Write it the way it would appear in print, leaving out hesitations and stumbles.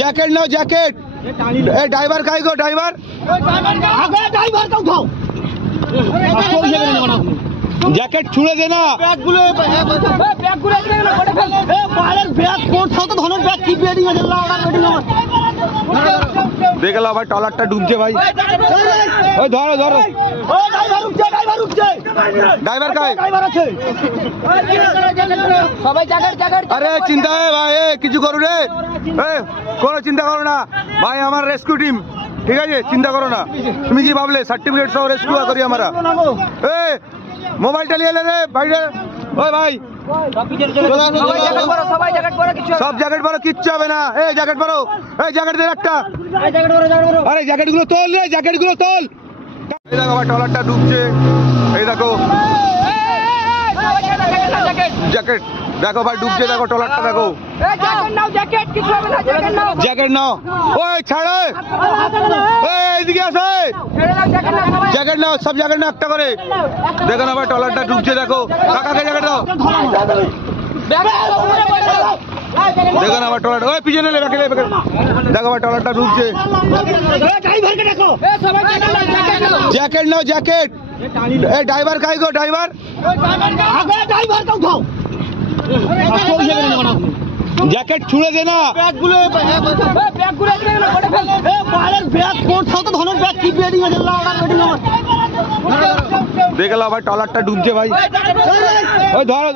Jacket নাও jacket. এই driver কাই গো driver? Jacket ছুড়ে দে না। দেখে লাও ভাই ট্রলারটা ডুবছে ভাই। ওই ধরো ধরো। ড্রাইভার কাই? আরে চিন্তা ভাই কিছু করো রে, কোনো চিন্তা করো না ভাই, আমার রেস্কিউ টিম ঠিক আছে, চিন্তা করো না। তুমি কি ভাবলে সার্টিফিকেট সহ রেস্কিউ করি আমরা? মোবাইলটা নিয়ে এলে রে ভাই। ওই ভাই সব জ্যাকেট পরো, কিচ্ছু হবে না। এই জ্যাকেট পরো, এই জ্যাকেট দে একটা। আরে জ্যাকেট গুলো তোল রে, জ্যাকেট গুলো তোল। এই দেখো ভাই ট্রলারটা ডুবছে, এই দেখো জ্যাকেট দেখো ভাই ডুবছে, দেখো ট্রলারটা দেখো। জ্যাকেট নাও। ওই ছাড়ো, এইদিকে আসে। জ্যাকেট নাও, সব জ্যাকেট নাও একটা করে। দেখো না ভাই ট্রলারটা ডুবছে, দেখো। কাকাকে জ্যাকেট দাও। দেখো না ভাই ট্রলার, ওই পিছনে দেখো ভাই ট্রলারটা ডুবছে। জ্যাকেট নাও জ্যাকেট। এই ড্রাইভার কাই গো ড্রাইভার? জ্যাকেট ছুড়ে দে না। দেখে লাও ভাই ট্রলারটা ডুবছে ভাই। ওই ধরো।